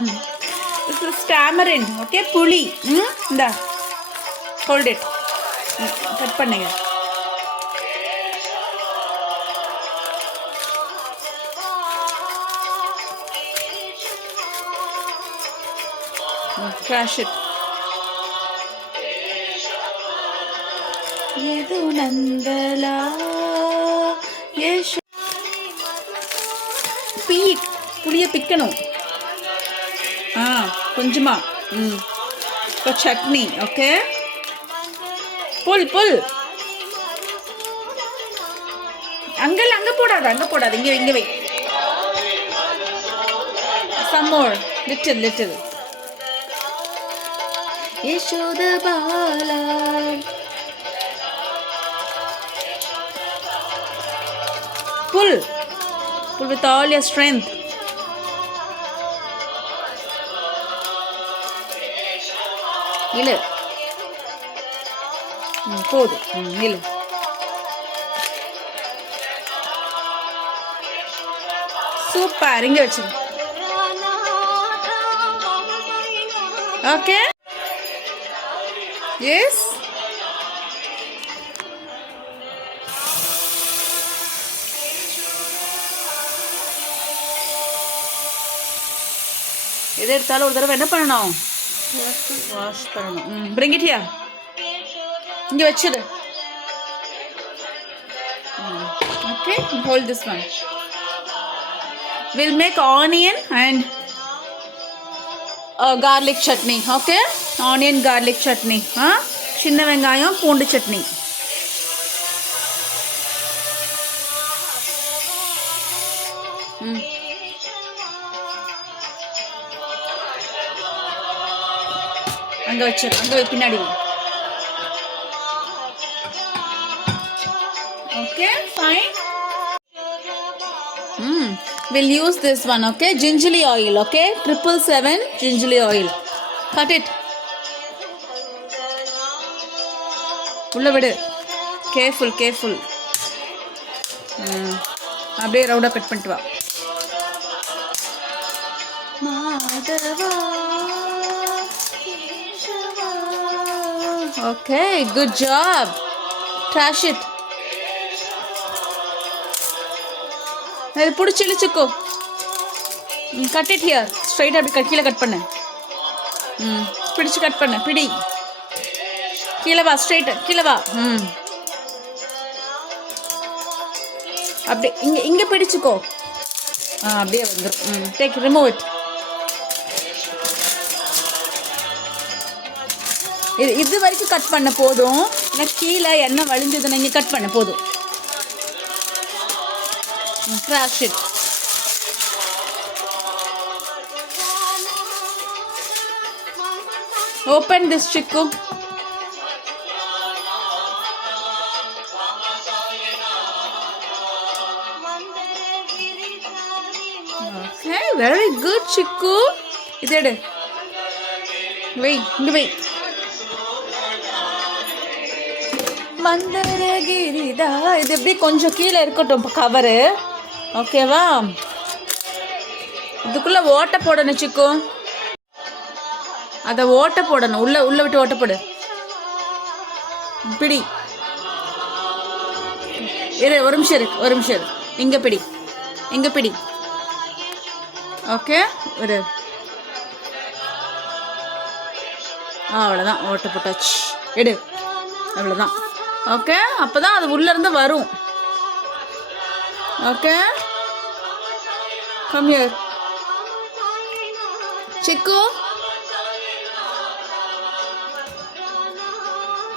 This is tamarind. Okay, puli. இந்தா hold it. Cut பண்ணுங்க. Crash it. எது நந்தலா புளியை பிக்கணும். கொஞ்சமா இப்போ சட்னி. ஓகே, புல் புல் அங்கே போடாத இங்கே வை. some more little Yashoda Bala. pull with all your strength. இழு போதும். இழு. சூப்பர். இங்க வச்சு. Okay, yes. எது எடுத்தாலும் ஒரு தடவை என்ன பண்ணணும்? வாஷ் பண்ணணும். bring it here. இங்க வச்சிடு. Okay, hold this one. We'll make onion and garlic chutney. Okay, onion garlic chutney. சின்ன வெங்காயம் பூண்டு சட்னி. அங்கே பின்னாடி. Okay, fine. we'll use this one. Okay, gingerly oil. Okay, 777 gingerly oil. cut it. உள்ள விடு. கேர்ஃபுல். அப்படியே ரவுண்டா கட் பண்ணிட்டு வா. மாதவா. Okay, good job. Trash it. இது புடிச்சு இழுச்சுக்கோ. cut it here. Straight அப்படி கீழே கட் பண்ணு. பிடிச்சு கட் பண்ணு. பிடி. கீழே வா. ஸ்ட்ரைட் கீழே வா. அப்படி இங்க பிடிச்சுக்கோ. அப்படியே வந்துடும். Take remove it. இது வரைக்கும் கட் பண்ண போதும். கீழே எண்ணெய் வழிஞ்சதுன்னா இங்கே கட் பண்ண போதும். crash it. open this chiku. Okay, very good chiku. இது எடு. இங்க வை. மந்தரகிரிதா. இது எப்படி கொஞ்சம் கீழே இருக்கட்டும் கவரு. ஓகேவா? இதுக்குள்ள ஓட்டை போடணும் சிக்கு. அதை ஓட்டை போடணும். உள்ள விட்டு ஓட்டை போடு. பிடி. ஒரு நிமிஷம் இரு. இங்க பிடி. ஓகே, ஒரு அவ்வளோதான். ஓட்டை போட்டாச்சு. எடு. அவ்வளோதான். ஓகே, அப்போதான் அது உள்ளேருந்து வரும். ஓகே, கம் ஹியர் சிக்கு.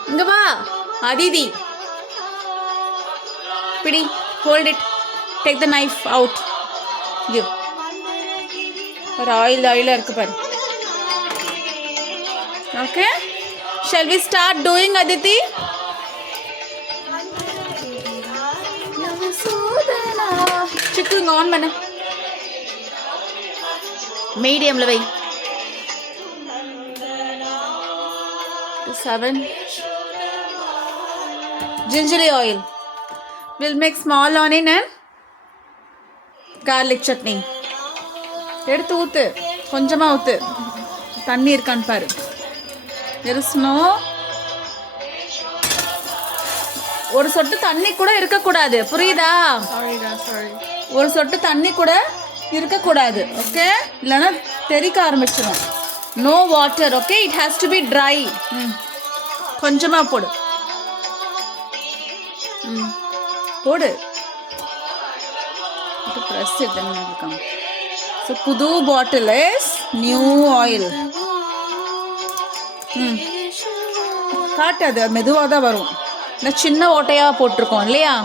இங்க வா. அதிதி பிடி. Hold it. Take the knife out. Give. ஒரு ஆயிலாக இருக்கு பாரு. Okay, shall we start doing, Aditi? சிக்கு இங்கே ஆன் பண்ணு. மீடியமில் வை. 7 gingerly oil. We'll make small onion and garlic chutney. எடுத்து ஊத்து. கொஞ்சமாக ஊற்று. தண்ணி இருக்கான்னு பாரு. இருசணும். ஒரு சொட்டு தண்ணி கூட இருக்கக்கூடாது, புரியுதா? ஒரு சொட்டு தண்ணி கூட இருக்கக்கூடாது, ஓகே? இல்லைன்னா தெறிக்க ஆரம்பிச்சிடும். No water, okay? It has to be dry. கொஞ்சமாக போடு. போடு. ப்ரெஸ் இருக்காங்க. ஸோ புது பாட்டில் இஸ் நியூ ஆயில். காட்டாது, மெதுவாக தான் வரும். இல்லை சின்ன ஓட்டையாக போட்டிருக்கோம் இல்லையா?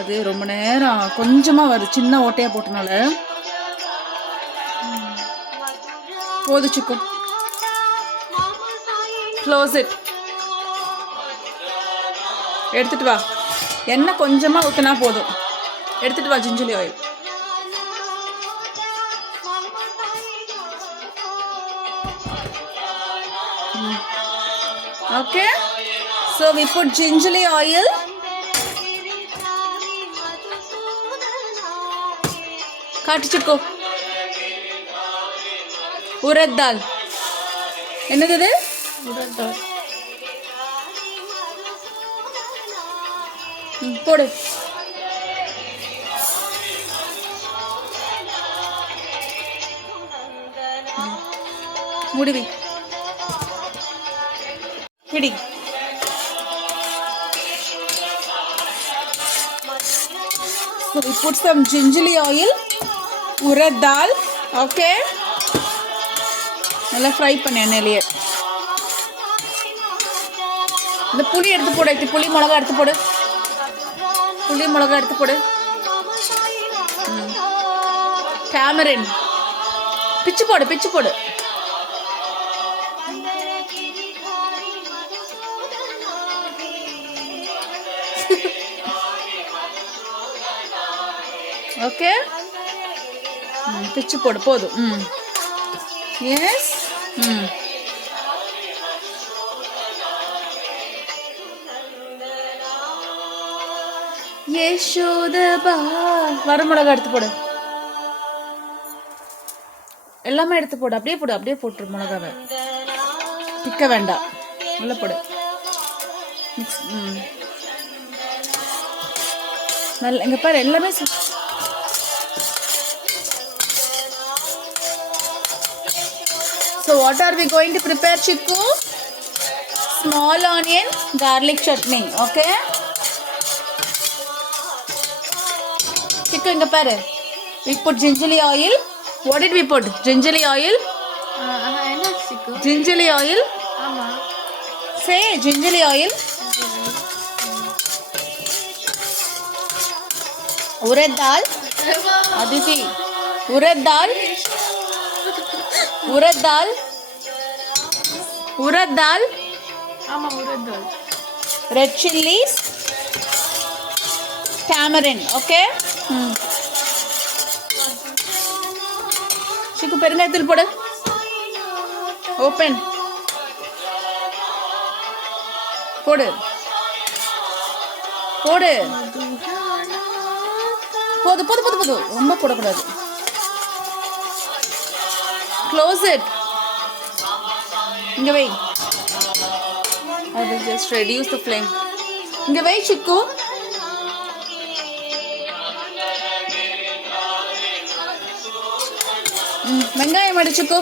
அது ரொம்ப நேரம் கொஞ்சமாக வருது, சின்ன ஓட்டையாக போட்டனால. போதுச்சுக்கும். Close it. எடுத்துட்டு வா. எண்ணெய் கொஞ்சமாக ஊற்றினா போதும். எடுத்துட்டு வா gingelly oil. Okay, so we put gingerly oil. காட்டிச்சுக்கோ. உரத் தால். என்னது இது? உரத் தால். போடு. முடிவி. பிடி. So we put some gingerly oil, urad dal, okay? நல்லா ஃப்ரை பண்ண எண்ணெயிலேயே. இந்த புளி எடுத்து போடு. புளி மிளகா எடுத்து போடு. புளி மிளகா எடுத்து போடு. டேமரின் பிச்சு போடு. பிச்சு போடு. ஓகே, பிச்சு போடு. போதும். எஸ். யசோதா. வரமிளகா எடுத்து போடு. எல்லாமே எடுத்து போடு. அப்படியே போடு. அப்படியே போட்டுரு மிளகாவை. பிக்க வேண்டாம். நல்லா போடு. நல்ல இங்கே பாரு எல்லாமே. So what are we going to prepare, Chikku? Small onion garlic chutney, okay? Chikku, inga paru. We put gingerly oil. What did we put? Gingerly oil? Enough, Chikku. Gingerly oil? Ama. Say gingerly oil. Urad dal. Aditi. Urad dal. Urad dal. Urad dal. Ama, urad dal. Red chilies. Tamarind, okay? Chikku, பெருங்காயத்தூள் போடு. Open. போடு. போடு. போது. ரொம்ப போடக்கூடாது. Close it. இங்க வை. I will just reduce the flame. இங்க வை Chikku. வெங்காயம் எடு Chikku.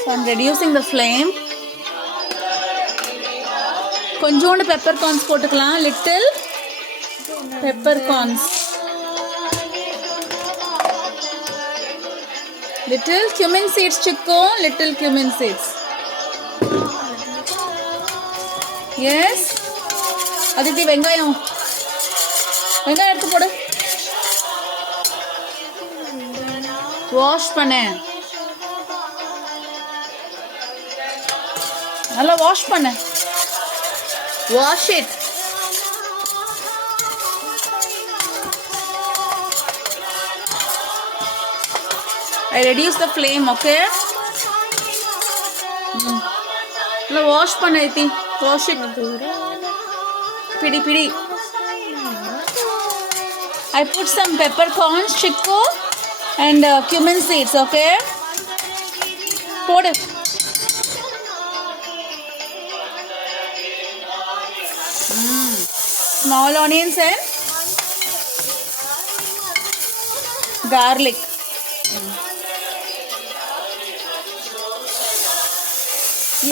So I'm reducing the flame. கொஞ்சோண்டு peppercorns போட்டுக்கலாம். Little peppercorns. Little cumin seeds, Chikku. Little cumin seeds. Yes. Aditi, வெங்காயம் எடுத்து போடு. வாஷ் பண்ணு. நல்லா வாஷ் பண்ணு. Wash it. I reduce the flame, okay? இல்லை வாஷ் பண்ண ஐத்தி வாஷ் இட். பிடி பிடி. I put some peppercorns, chico, and cumin seeds, okay? போடு. Small onions and garlic.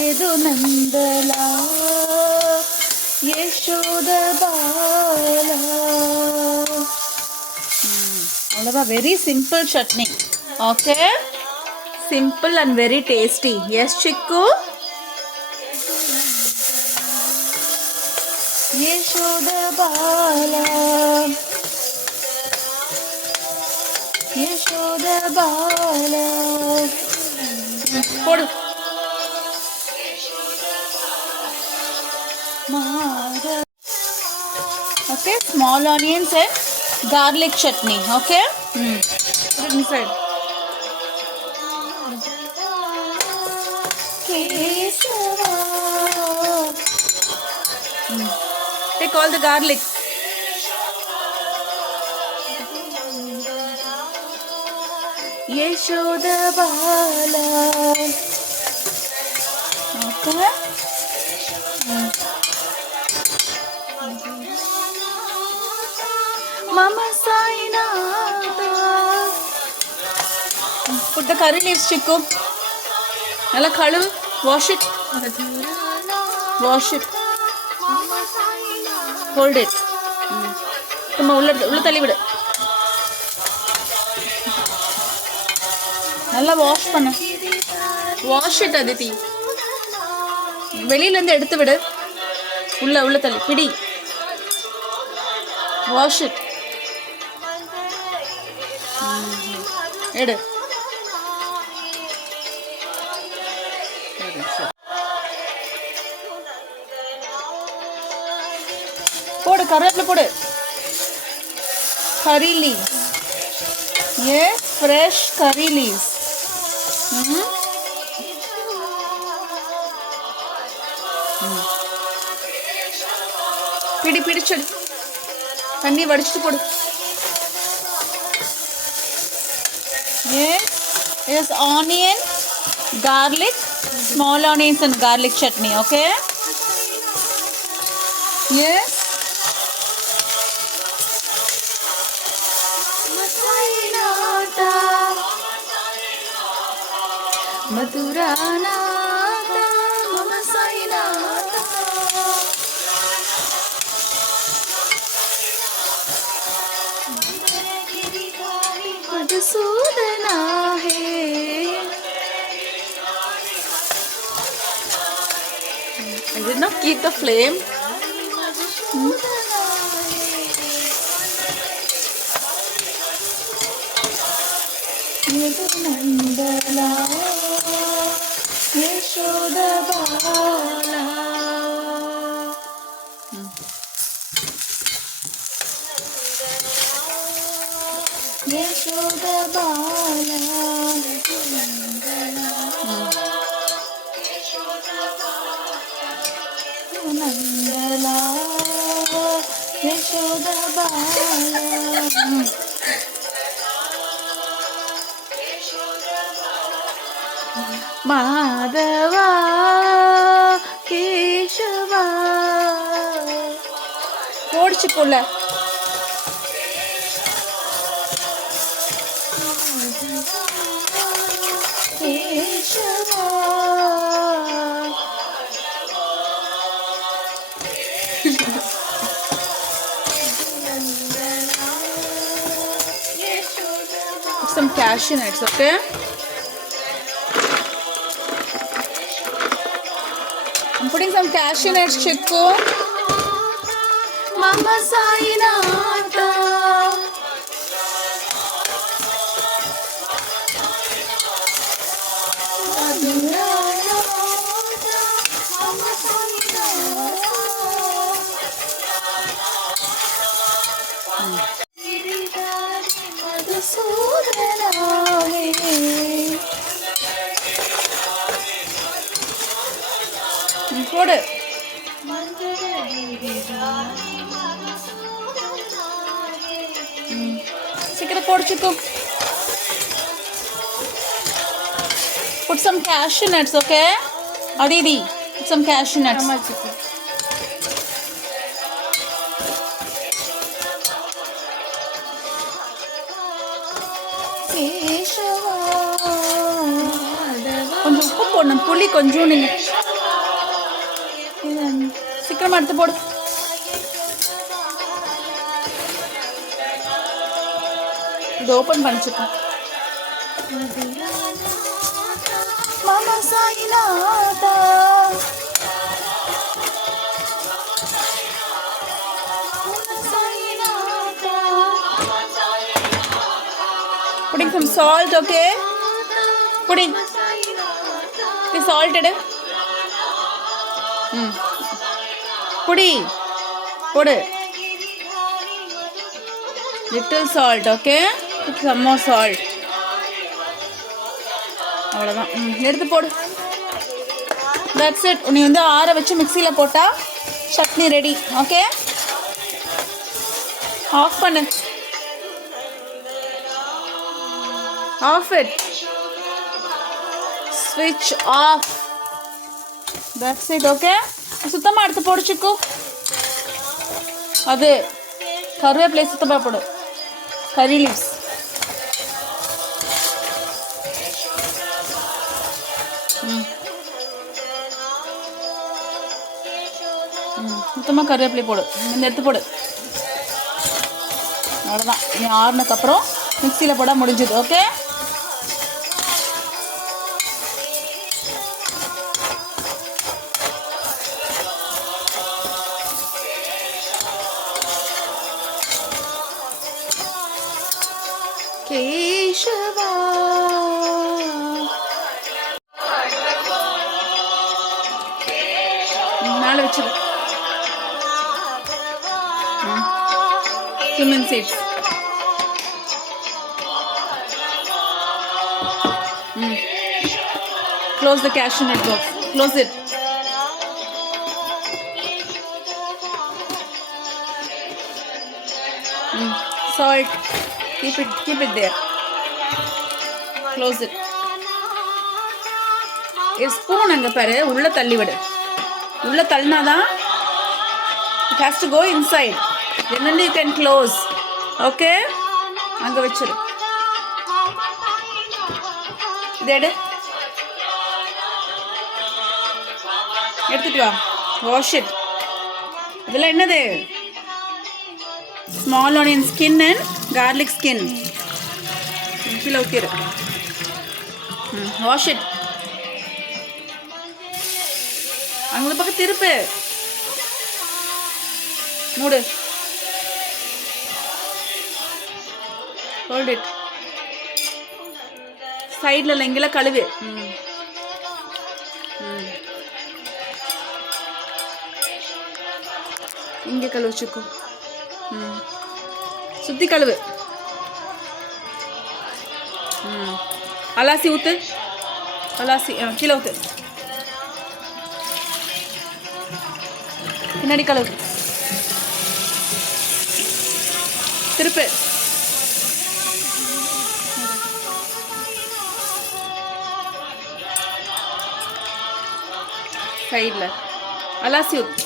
ஏதோ நந்தலா யசோத பாலா. அவ்வளோதான். Very simple chutney. Okay, simple and very tasty. Yes சிக்கு. யசோத பாலா யசோத பாலா. போடு. Okay, small onions and garlic chutney. Okay, put it inside. Take all the garlic. Yashoda Bala. Okay. Mama Sainata. Put the curry leaves, Chiku. Nalla kadu. Wash it. Wash it. Hold it. Come on, ulla thalli vidu. Nalla wash pannu. Wash it, Aditi. வெளியில இருந்து எடுத்து விடு. உள்ள தள்ளி பிடி. Wash it. எடு. போடு, கருவேப்பிலை போடு. curry leaves. Yes, fresh curry leaves. பிடிச்சடு. தண்ணி வடிச்சிட்டு போடு. Yes, onion, garlic, small onions and garlic chutney, okay? Yes. Madhuranata, Mama Sainata. Madhusudana hai. I did not keep the flame. Nandala Yashoda Bala. Yashoda Bala. Nandala Yashoda Bala. Madhava Keshava. போடுச்சு போல. Keshava. Some cashew nuts, okay? I'm putting some cashew nuts, Chiku. Mama Sainata. Mama Sainata. போடு. சீக்கிரம் போடு சிக்கு. Put some cashew nuts, okay? Aditi, put some cashew nuts. ஆமா சிக்கு. கொஞ்சம் உப்பு போடணும், புளி கொஞ்சம் நீங்க சீக்கிரமா எடுத்து போடு. இது ஓபன் பண்ணிச்சுக்கோ. மாமா சாயிநாதா putting some salt, okay? Putting the salt எடு. புடி போடு. little salt, okay? Put some more salt. அவ்வளோதான். எடுத்து போடு. That's it. நீ வந்து ஆற வச்சு மிக்சியில் போட்டால் சட்னி ரெடி, ஓகே? ஆஃப் பண்ணு. Off it. ஸ்விட்ச் ஆஃப். That's it, okay? சுத்தமாக எடுத்து போடு சிக்கு. அது கருவேப்பிலை சுத்தமாக போடு. கறி லீவ்ஸ். சுத்தமாக கருவேப்பிலை போடு. இந்த எடுத்து போடு. அவ்வளோதான். நீ ஆறுனதுக்கப்புறம் மிக்சியில் போட முடிஞ்சுது, ஓகே? கேஷவா மேலே வச்சிரு. cumin seeds. Close the cashew nut box. Close it. Salt. Keep it there. Close it. Spoon அங்கே பாரு, உள்ள தள்ளி விடு. உள்ள தள்ளினாதான் it has to go inside. Then only you can close. Okay? அங்கே வச்சிரு. இதை எடுத்துட்டு வா. Wash it. இதெல்லாம் என்னது? Small onion skin and garlic skin. கீழே ஊற்றிடு. Wash it. அங்கே பக்கம் திருப்பு. மூடு. Hold it. சைடில் இங்கெல்லாம் கழுவு. இங்கே கழுவிச்சுக்கோ. சுற்றி கழுவு. அலாசி ஊற்று. அலாசி கீழே ஊற்று. பின்னாடி கழுவு. திருப்பு. சைடில் அலாசி ஊற்று.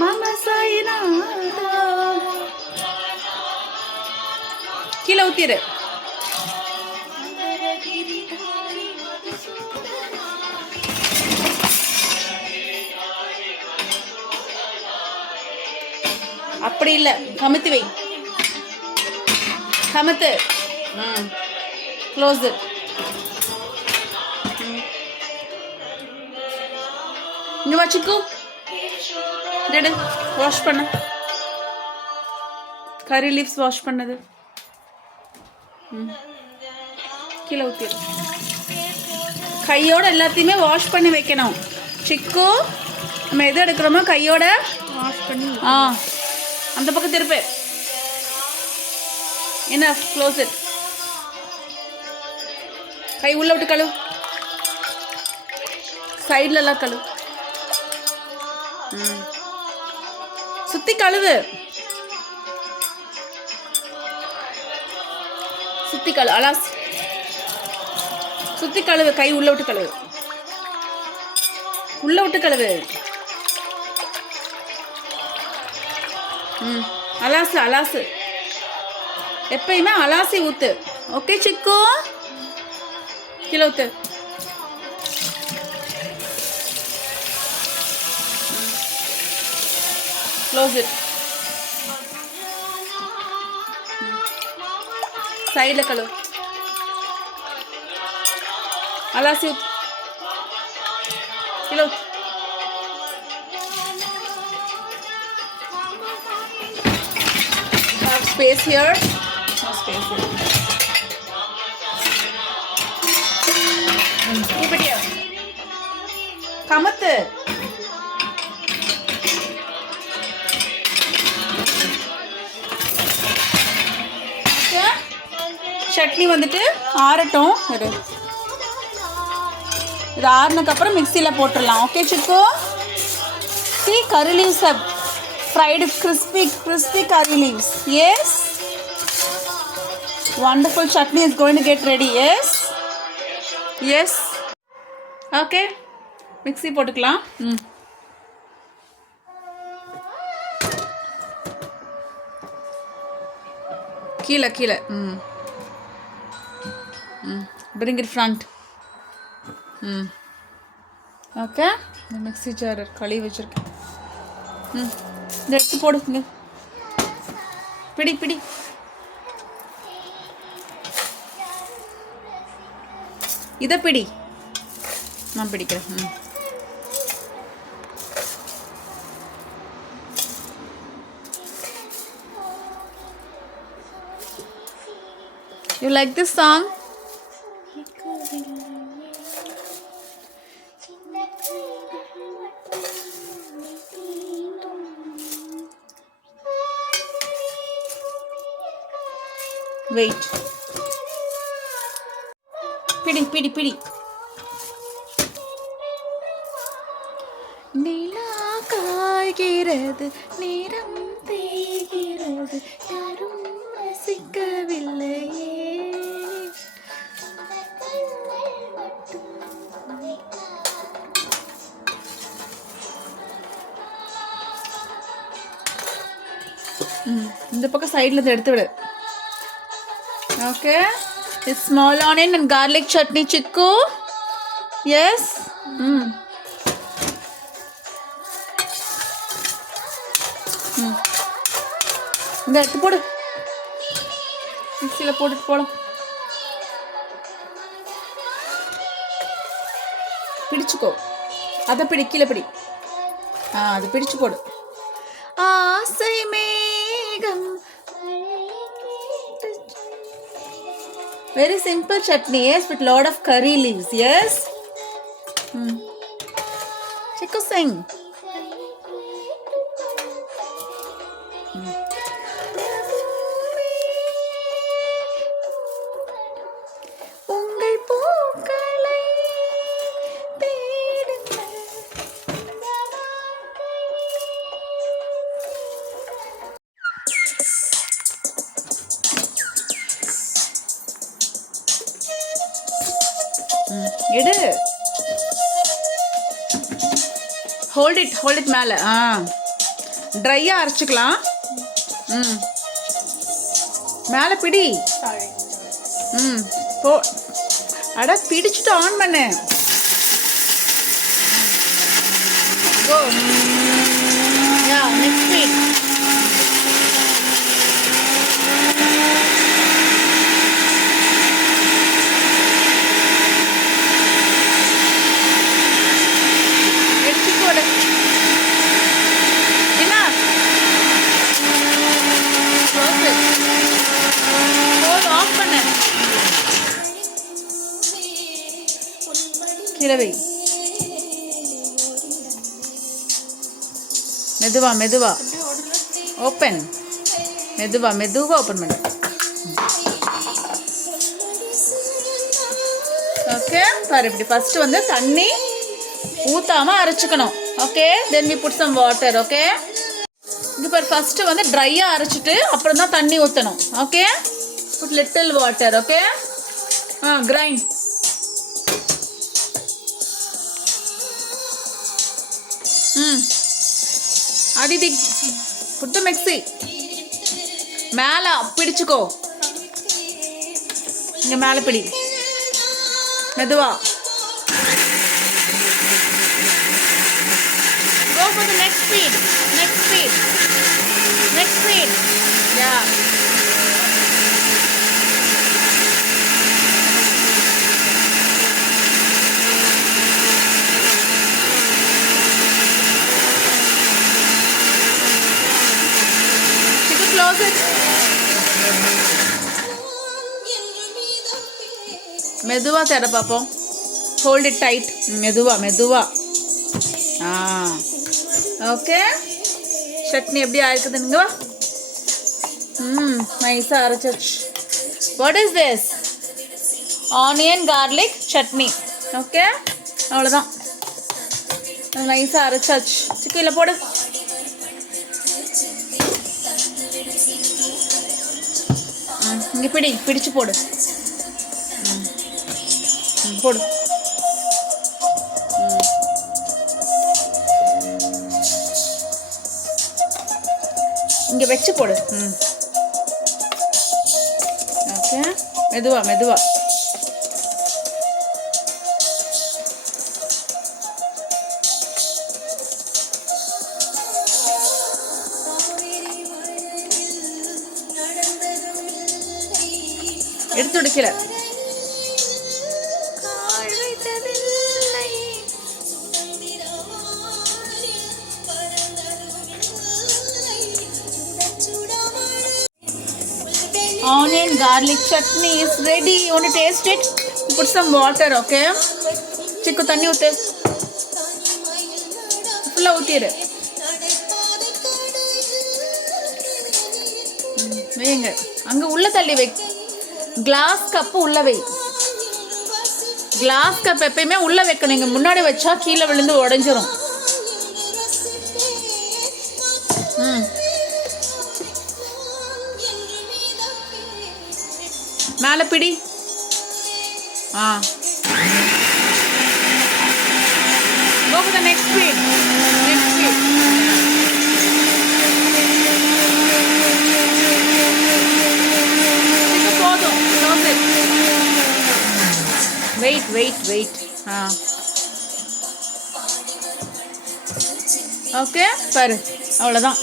மாமா சாயிநாதா. கீழே ஊத்திரு. அப்படி இல்லை, கமுத்தி வை. கமுத்து. Close it. இங்கே வச்சுக்கோ. ரெடு. வாஷ் பண்ண கறி லீவ்ஸ் வாஷ் பண்ணது. கீழே ஊற்றிடு. கையோட எல்லாத்தையுமே வாஷ் பண்ணி வைக்கணும் சிக்கு. நம்ம எது எடுக்கிறோமோ கையோட வாஷ் பண்ணி. அந்த பக்கம் திருப்பு. என்ன க்ளோஸ் இட். கை உள்ள விட்டு கழுவு. சைட்லலாம் கழுவு. சுற்றி கழுவு. சுற்றி கழுவு. அலாஸ் சுற்றி கழுவு. கை உள்ள விட்டு கழுவு. உள்ள விட்டு கழுவு. அலாசு அலாசு. எப்பயுமே அலாசி ஊத்து. ஓகே சிக்கு, கீழே ஊத்து. Close it. சைடில் கழுவு. அலாசி ஊத்து. கீழே ஊத்து. Have space here. No space here. Keep it here. கமத்து. சட்னி வந்துட்டு ஆறட்டும். இது ஆறுனதுக்கப்புறம் மிக்சியில் போட்டுடலாம். ஓகே சிக்கு. See, curry leaves have fried crispy curry leaves. Yes. Wonderful chutney is going to get ready. Yes. Yes. Okay. Mixie போட்டுக்கலாம். கீழே கீழே. bring it front. Okay. Mixie jar கழுவி வச்சிருக்கேன். இந்த எடுத்து போடுங்க. பிடி பிடி. இதை பிடி. நான் பிடிக்கிறேன். You like this song? Wait. பிடி பிடி பிடி. நிலா காய்கிறது, நேரம் தேய்கிறது, யாரும் ரசிக்கவில்லையே. இந்த பக்கம் சைடில் இருந்து எடுத்து விடு. Okay, it's small onion and garlic chutney, Chikku. Yes. இந்த எடுத்து போடு. மிக்ஸியில் போட்டுட்டு போலாம். பிடிச்சுக்கோ. அதை பிடி, கீழே பிடி. அது பிடிச்சு போடு. ஆசை மேகம். Very simple chutney, yes, with lot of curry leaves, yes. Chikku, sing. உங்கள் பூக்களை தேடுங்கள். எடு. ஹோல்ட் இட் மேலே. ட்ரையாக அரைச்சிக்கலாம். மேலே பிடி. போ. அட பிடிச்சிட்டு ஆன் பண்ணு. கோ. யா, நெக்ஸ்ட் ஸ்பீட். கிழவை. மெதுவா ஓப்பன். மெதுவா ஓப்பன் பண்ணு. ஓகே பாரு இப்படி ஃபர்ஸ்ட் வந்து தண்ணி ஊத்தாம அரைச்சுக்கணும். Okay then we put some water. Okay இது பாரு ஃபர்ஸ்ட் வந்து ட்ரையா அரைச்சிட்டு அப்புறம் தான் தண்ணி ஊற்றணும். Okay put little water. Okay grind. அடிடி put the mixie. மேலே பிடிச்சுக்கோ, இங்கே மேலே பிடி மெதுவா. Go for the next speed. Next speed. Next speed. Yeah. Should you close it? மெதுவா தேட பார்ப்போம். Hold it tight. மெதுவா மெதுவா. ஓகே சட்னி எப்படி ஆயிருக்குதுங்க? நைஸாக அரைச்சாச்சு. What is this? Onion garlic chutney. ஓகே அவ்வளோதான், நைஸாக அரைச்சாச்சு. சிக்கியில் போடு. இங்கே பிடிச்சு போடு. போடு. இங்கே வச்சு போடு. ஓகே மெதுவா மெதுவா. எடுத்து விடுக்கல. Onion garlic chutney is ready. You want to taste it? Put some water. Okay சிக்கு தண்ணி ஊத்து, ஃபுல்லாக ஊற்றிடு. வைங்க அங்கே உள்ள தள்ளி வை. கிளாஸ் கப்பு உள்ள வை. கிளாஸ் கப் எப்பயுமே உள்ள வைக்கணும். இங்கே முன்னாடி வச்சா கீழே விழுந்து உடஞ்சிரும். மேலே பிடி. Go for the next speed. Next speed. இது போதும். Close it. Wait. ஓகே பாரு அவ்வளோதான்.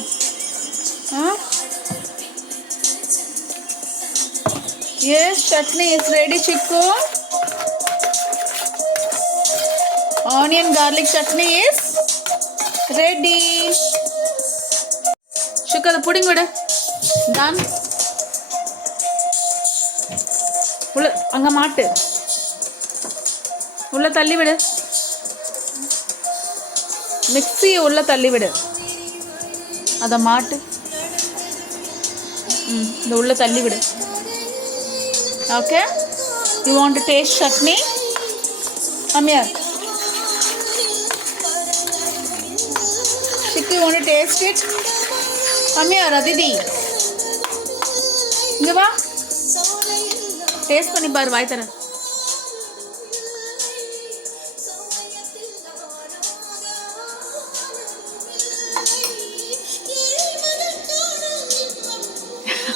Yes, chutney is ready, Chiku. Onion garlic chutney is ready. Chiku, the pudding vidu. Done. உள்ள அங்க மாட்டு. உள்ள தள்ளி விடு. மிக்ஸி உள்ள தள்ளி விடு. அத மாட்டு. இந்த உள்ள தள்ளி விடு. Okay, you want to taste chutney? Come here. Shikki, you want to taste it? Come here, Aditi. இங்க வா. டேஸ்ட் பண்ணி பாரு, வாய் தர.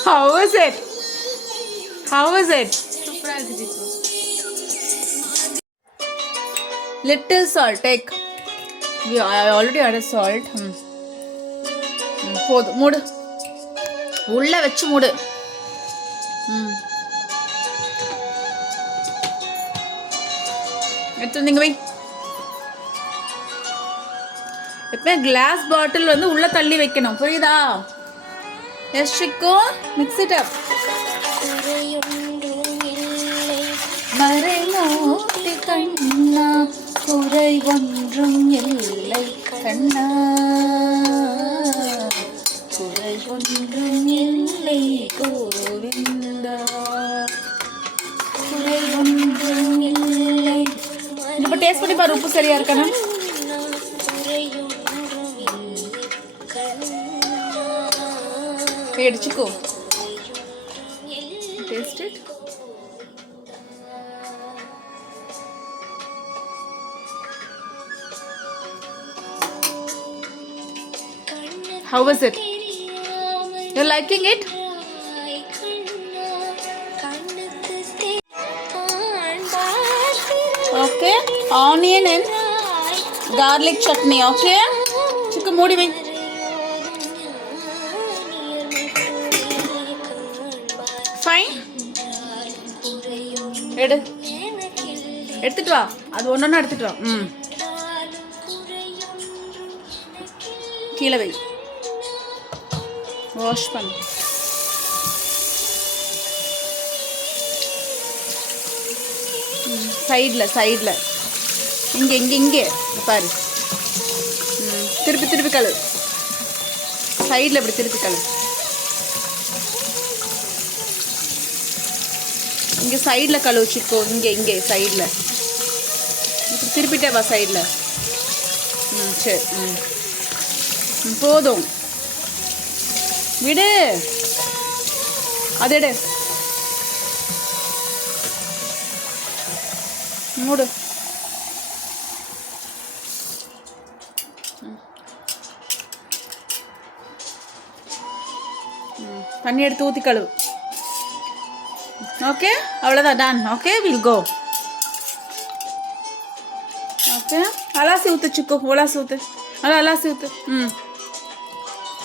How is it? How is it? Little salt. Take. I already added salt. போதும். மூடு. உள்ள வச்சு மூடு. எடுத்து நீங்க வை. எப்ப கிளாஸ் பாட்டில் வந்து உள்ள தள்ளி வைக்கணும், புரியுதா? எஸ் சிக்கு, மிக்ஸ் இட் அப். மறைமூர்த்தி கண்ணா குறை ஒன்றும் இல்லை கண்ணா, குறை ஒன்றும் இல்லை கோவிந்தா, குறை ஒன்றும் இல்லை டேஸ்ட் பண்ணி பாரு உப்பு சரியா இருக்கானு. எடுத்துக்கோ. Taste it. How was it? You're liking it? Okay. Onion and garlic chutney. Okay. Chikku moodi vai. Fine. எடுத்துட்டு வா. அது ஒண்ணொண்ணா எடுத்துட்டு வா. கீழே வை. வாஷ் பண்ணு. சைடில் இங்கே பாரு. திருப்பி கழுவு. சைடில் இப்படி திருப்பி கழுவு. இங்கே சைடில் கழுவு வச்சுக்கோ. இங்கே சைடில் இப்படி திருப்பிட்டே வா சைடில். சரி. போதும் விடு. அது எடு. மூடு. தண்ணி எடுத்து ஊற்றி கழுவு. ஓகே அவ்வளோதான். Done. Okay will go. Okay அலாசி ஊற்று சிக்கோ. ஒலாசி ஊற்று. அலாசி ஊற்று.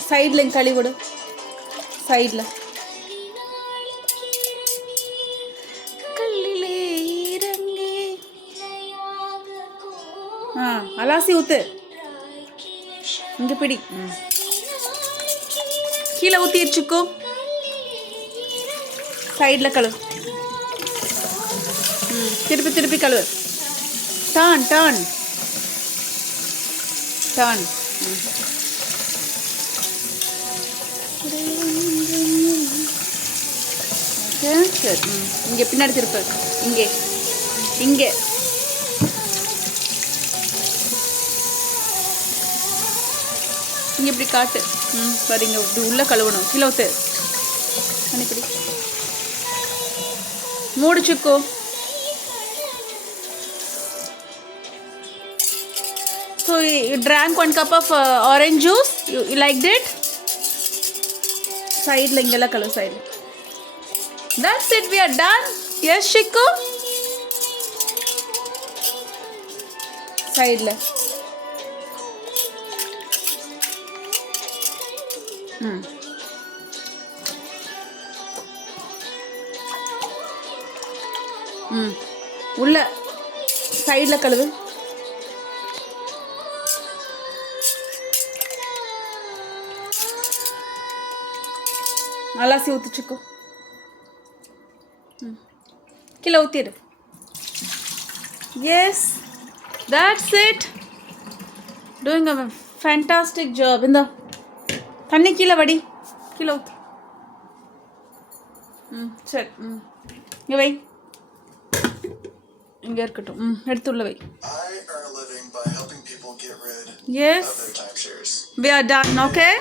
சைடில் கழுவிடு. சைடில் அலாசி ஊற்று. இங்கே பிடி. கீழே ஊற்றிடுச்சுக்கோ. சைடில் கழுவு. திருப்பி கழுவு. டர்ன். சரி. இங்கே பின்னாடி திருப்பு. இங்கே இப்படி காட்டு. பாருங்க இப்படி உள்ள கழுவணும். கீழே ஊற்று. இப்படி மூடிச்சுக்கோ. So you drank 1 cup of orange juice. You liked it? Side ingella kalavu side. That's it. We are done. Yes, Shikku. Side la. உள்ள சைடுல கழுவு. அலாசி ஊற்றிச்சுக்கோ. கீழே ஊற்றிடு. Yes that's it. Doing a fantastic job. இந்த தண்ணி கீழே வடி. கீழே ஊற்று. சரி. இங்கே வை. இங்கே இருக்கட்டும். எடுத்து உள்ள வை. Yes. We are done. Okay.